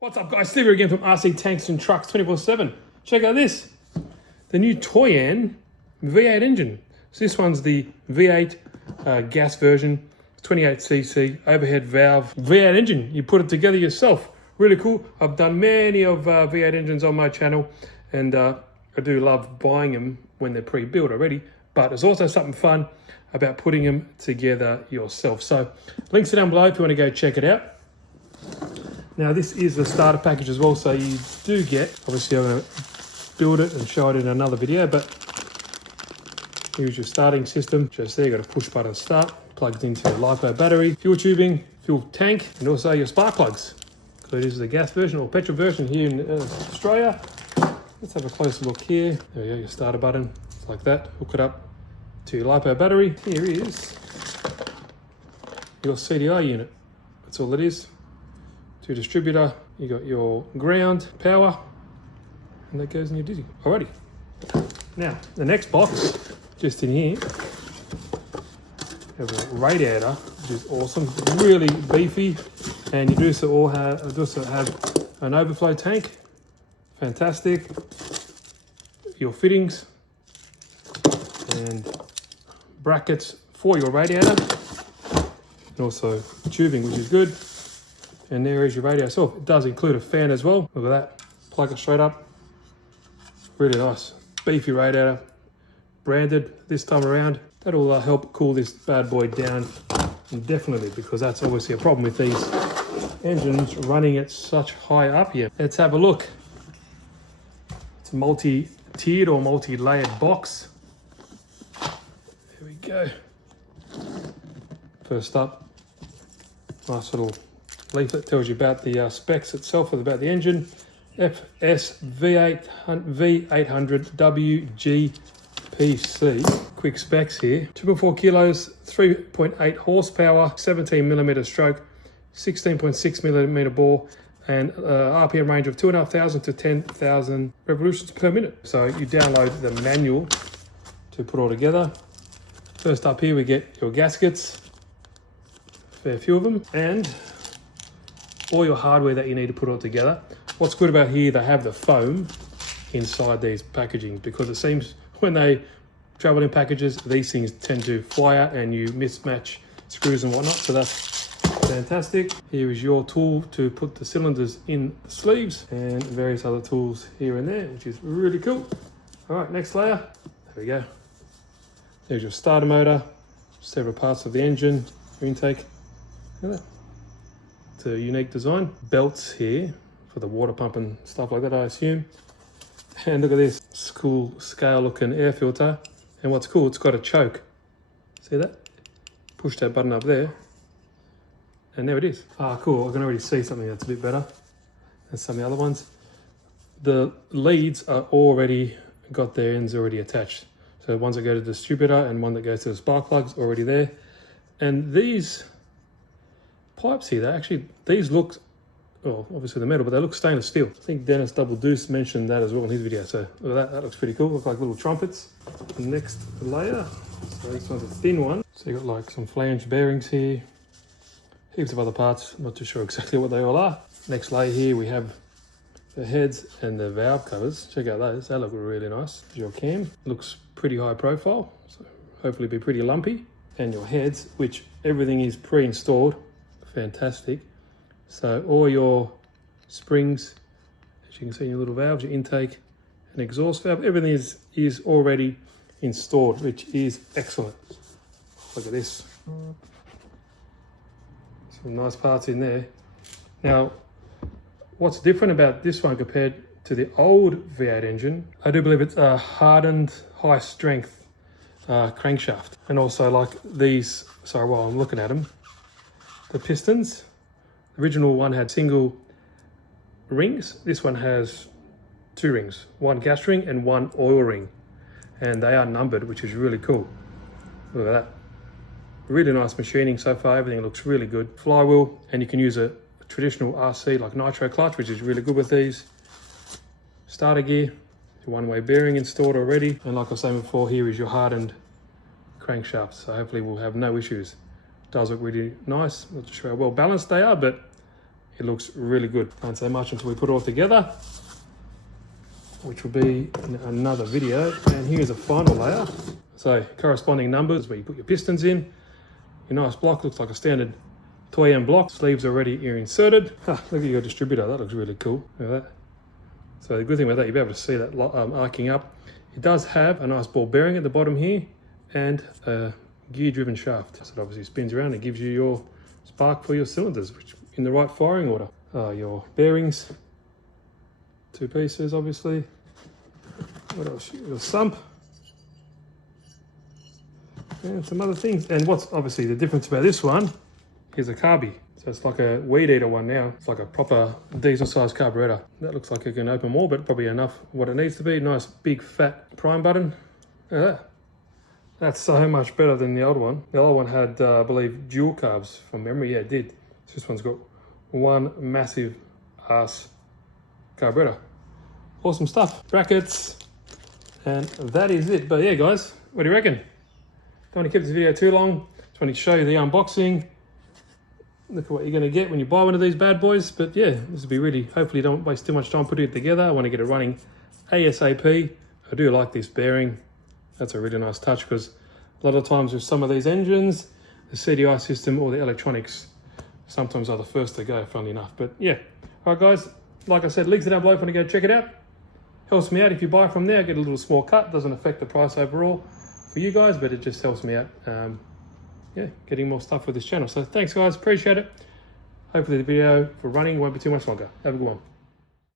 What's up guys, Steve here again from RC Tanks and Trucks 24/7. Check out this, the new Toyan V8 engine. So this one's the V8 gas version, 28cc overhead valve V8 engine. You put it together yourself, really cool. I've done many of V8 engines on my channel, and I do love buying them when they're pre-built already, but there's also something fun about putting them together yourself. So links are down below if you want to go check it out. Now this is the starter package as well, so you do get, obviously I'm going to build it and show it in another video, but here's your starting system. Just there, you've got a push button start, plugs into your LiPo battery, fuel tubing, fuel tank, and also your spark plugs. So this is the gas version or petrol version here in Australia. Let's have a closer look here. There we go, your starter button, like that. Hook it up to your LiPo battery. Here is your CDI unit. That's all it is. To distributor, you got your ground power, and that goes in your dizzy. Alrighty. Now the next box, just in here, have a radiator, which is awesome, really beefy, and you do also have an overflow tank. Fantastic. Your fittings and brackets for your radiator, and also tubing, which is good. And there is your radio itself. It does include a fan as well. Look at that. Plug it straight up. Really nice. Beefy radiator. Branded this time around. That'll help cool this bad boy down indefinitely, because that's obviously a problem with these engines running at such high RPM. Let's have a look. It's a multi-tiered or multi-layered box. There we go. First up, nice little leaflet, tells you about the specs itself, about the engine. F-V800Wgpc. Quick specs here. 2.4 kilos, 3.8 horsepower, 17mm stroke, 16.6mm bore, and RPM range of 2,500 to 10,000 revolutions per minute. So you download the manual to put all together. First up here we get your gaskets, fair few of them, and all your hardware that you need to put all together. What's good about here, they have the foam inside these packaging, because it seems when they travel in packages, these things tend to fly out and you mismatch screws and whatnot, so that's fantastic. Here is your tool to put the cylinders in the sleeves, and various other tools here and there, which is really cool. All right, next layer, there we go. There's your starter motor, several parts of the engine, your intake. Look at that. It's a unique design. Belts here for the water pump and stuff like that, I assume. And look at this, it's cool scale looking air filter. And what's cool, it's got a choke. See that? Push that button up there, and there it is. Ah, cool, I can already see something that's a bit better than some of the other ones. The leads are already got their ends already attached. So ones that go to the distributor and one that goes to the spark plugs already there. And these pipes here, these look, well, obviously the metal, but they look stainless steel. I think Dennis Double Deuce mentioned that as well in his video. So look at that, that looks pretty cool. Look like little trumpets. The next layer, so this one's a thin one. So you've got like some flange bearings here, heaps of other parts, I'm not too sure exactly what they all are. Next layer here, we have the heads and the valve covers. Check out those, they look really nice. Your cam looks pretty high profile, so hopefully be pretty lumpy. And your heads, which everything is pre-installed. Fantastic. So all your springs, as you can see in your little valves, your intake and exhaust valve, everything is already installed, which is excellent. Look at this. Some nice parts in there. Now, what's different about this one compared to the old V8 engine, I do believe it's a hardened, high strength crankshaft. And also like these, sorry, while I'm looking at them, the pistons, the original one had single rings. This one has two rings, one gas ring and one oil ring. And they are numbered, which is really cool. Look at that. Really nice machining so far. Everything looks really good. Flywheel, and you can use a traditional RC like nitro clutch, which is really good with these. Starter gear, one-way bearing installed already. And like I was saying before, here is your hardened crankshaft. So hopefully we'll have no issues. Does look really nice. Not sure how well balanced they are, but it looks really good. Can't say much until we put it all together, which will be in another video. And here's a final layer. So corresponding numbers where you put your pistons in. Your nice block looks like a standard Toyan block. Sleeves already here inserted. Look at your distributor, that looks really cool. Look at that. So the good thing about that, you'll be able to see that arcing up. It does have a nice ball bearing at the bottom here and a gear driven shaft. So it obviously spins around and gives you your spark for your cylinders, which in the right firing order. Your bearings, 2 pieces obviously. What else? Your sump. And some other things. And what's obviously the difference about this one is a carby. So it's like a weed eater one now. It's like a proper diesel sized carburetor. That looks like it can open more, but probably enough what it needs to be. Nice big fat prime button. Look at that. That's so much better than the old one. The old one had, I believe, dual carbs from memory. Yeah, it did. This one's got one massive ass carburetor. Awesome stuff. Brackets. And that is it. But yeah, guys, what do you reckon? Don't want to keep this video too long. Just want to show you the unboxing. Look at what you're going to get when you buy one of these bad boys. But yeah, this will be really, hopefully don't waste too much time putting it together. I want to get it running ASAP. I do like this bearing. That's a really nice touch, because a lot of times with some of these engines, the CDI system or the electronics sometimes are the first to go, funnily enough. But yeah, all right guys, like I said, links are down below if you want to go check it out. Helps me out if you buy from there. I get a little small cut. Doesn't affect the price overall for you guys, but it just helps me out. Yeah, getting more stuff with this channel. So thanks guys, appreciate it. Hopefully the video for running won't be too much longer. Have a good one.